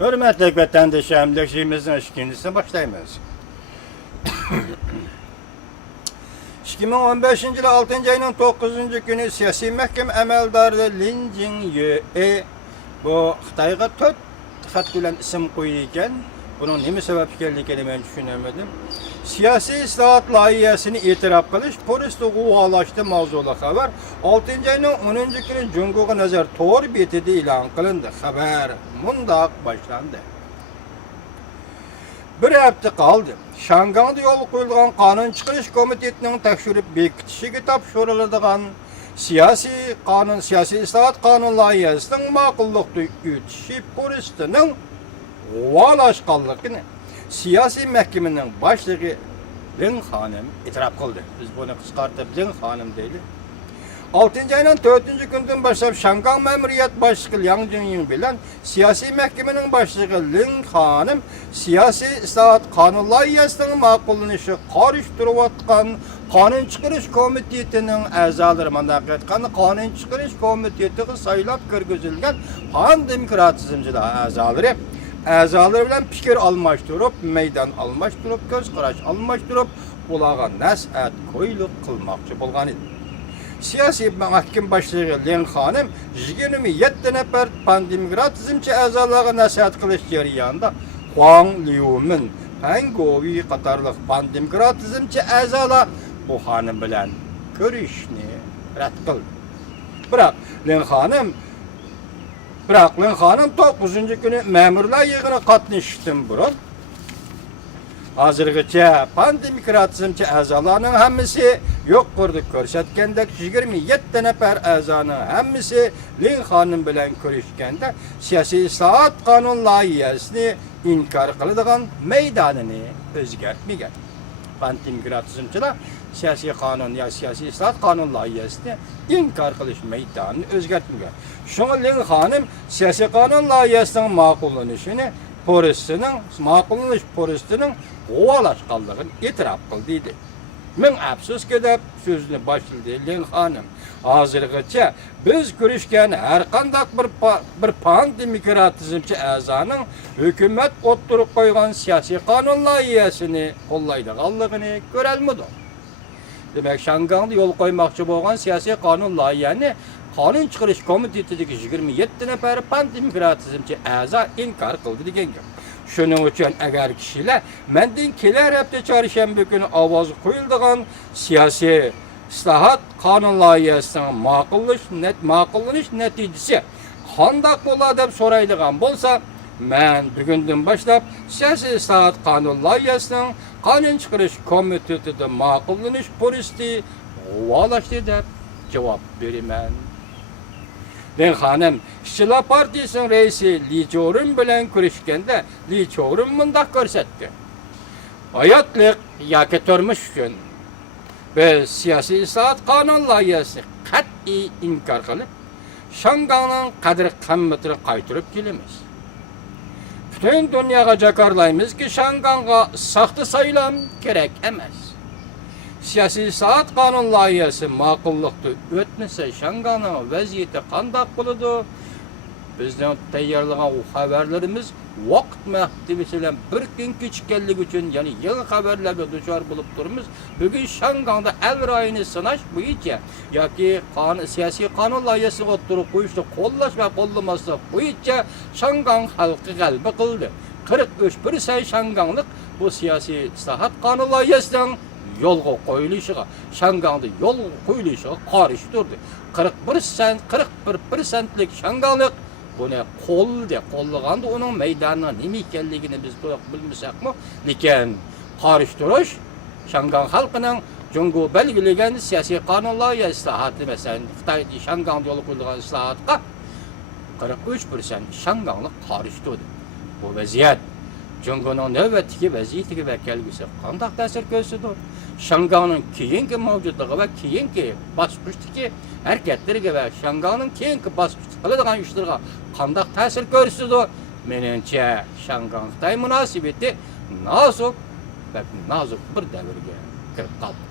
Hürmetli vatandaşlarım, leşimizin ikincisine başlaymayız. 2015 yılı 6. ayının 9. günü siyasi mahkeme əməldarı Lin Jin-ye bu Xitayga 4 xat bilen isim koyuyken, bunun nemi sebep ekanligini ben düşünemedim. Siyasi islahat layihəsini itiraf qilish polisda qo'g'alashdi mavzuli xabar 6. ayının 10. günü Jungoga nazar to'r betida e'lon qilindi. Xabar mundaq boshlandi. Bir hafta qoldi. Şanganda yo'l qo'yilgan qonun chiqarish komitetining tekshirib bekitishiga topshiriladigan siyasi islahat qonun loyihasining ma'qullikda o'tishi polistining qo'g'alashganligini siyasi mahkamening boshlig'i Lin Xanim itiraf qildi. Biz buni qisqartib Lin Xanim deylik. 6. ayının 4. günden başlap Şangang Memuriyet Başlığı Yang Junyin bilen siyasi mahkemenin başlığı Lin Xanim siyasi islahat kanun layihəsinin ma'qullanışı qarıştırıvatqan Qanun Çıqırış Komitetinin əzaları mandaq etqan Qanun Çıqırış Komitetiga saylab kirgizilgan Xan demokratizmchilar əzaları bilen fikir almashtırıp, meydan almashtırıp, göz qarash almashtırıp, ularga nasihat qo'yliq qilmoqchi bo'lgan edi. Siyasi mahkeme başlığı Lin Xanim 27 nafar pandemokratizmchi a'zolarga nasihat qilish jarayonida Huang Liumin, Peng Guoyi qatorliq pandemokratizmchi a'zolar bu xonim bilan ko'rishni rad qildi. Biroq Lin Xanim 9. günü memurlar yig'ini qatnashishdan burun hozirgacha pandemokratizmchi a'zolarning hammasi yo'q qildi ko'rsatgandek 27 nafar a'zoning hammasi Lin Xanim bilan ko'rishganda siyosiy islohot qonun loyihasini inkor qiladigan maydonini o'zgartmagan. Pandemokratizmchilar siyosiy qonun ya siyosiy islohot qonun loyihasini inkor qilish maydonini o'zgartmagan. Shunga Lin Xanim siyosiy qonun loyihasining ma'qullanishini ma'qullanish polistining qo'g'alashganligini e'tirof qildi dedi. Ming afsuski deb so'zni boshladi Lin Xanim. Hozirgacha biz ko'rishgan har qanday bir pandemokratizmchi a'zoning hukumat o'ttirib qo'ygan siyosiy qonun loyihasini qo'llaydiganligini ko'rolmadik. Demak, Şangangda yo'l qo'ymoqchi bo'lgan siyosiy qonun loyihasini Qonun Çıqarish Komitetidagi 27 nafar pandemokratizmchi a'zo inkor qildi degan gap. Shuning uchun agar kishilar mendan kelar hafta chorshanba kuni ovoz qo'yiladigan siyosiy islohot qonun loyihasining ma'qullanish natijasi qanday bo'ladi deb so'raydigan bo'lsa, men bugundan boshlab siyosiy islohot qonun loyihasining Qonun Çıqarish Komitetida ma'qullanish polisti qo'g'alashdi deb javob beraman. Lin Xanim İşçilar Partisining raisi Li Cho'rin bilan ko'rishganda Li Cho'rin mundaq ko'rsatdi. Hayotlik yoki turmush uchun biz siyosiy islohot qonun loyihasini qat'iy inkor qilib, Shangangning qadr-qimmatini qaytarib kelamiz. Butun dunyoga jakarlaymizki, Shangangga saxta saylam kerak emas. Siyosiy islohot qonun loyihasi ma'qullikda o'tmasa, Shangangning vaziyati qanday bo'ladi? Bizning tayyorlagan xabarlarimiz vaqt mahduti bilan bir kun kechikkanligi uchun, ya'ni yangi xabarlarga duchor bo'lib turibmiz. Bugun Shangangda el rayini sinash bo'yicha yoki siyosiy qonun loyihasini o'ttirib qo'yishni qo'llash va qo'llamaslik bo'yicha Shangang xalqi g'alaba qildi. 43% Shanganglik bu siyosiy islohot qonun loyihasidan yo'lga qo'yilishiga, Shangangda yo'l qo'yilishiga qarshi turdi. 41%lik Shanganglik buni qo'llaganda uning maydonining nima ekanligini biz to'liq bilmasakmi, lekin qarshi turish Shangang xalqining Jungo belgilagan siyosiy qonun loyihasi islohoti, masalan, Xitoyda Shangangda yo'l qo'yilgan islohotga 43% Shanganglik qarshi turdi. Bu vaziyat Jungoning navbatdagi vaziyatiga va kelgusi qanday ta'sir ko'rsatadi? Shangangning keyingi mavjudligi va keyingi bosqichdagi harakatlariga va Shangangning keyingi bosqichda qiladigan ishlarga qanday ta'sir ko'rsatadi? Menimcha Shangang Xitoy munosabati nozik bir davrga kirib qoldi.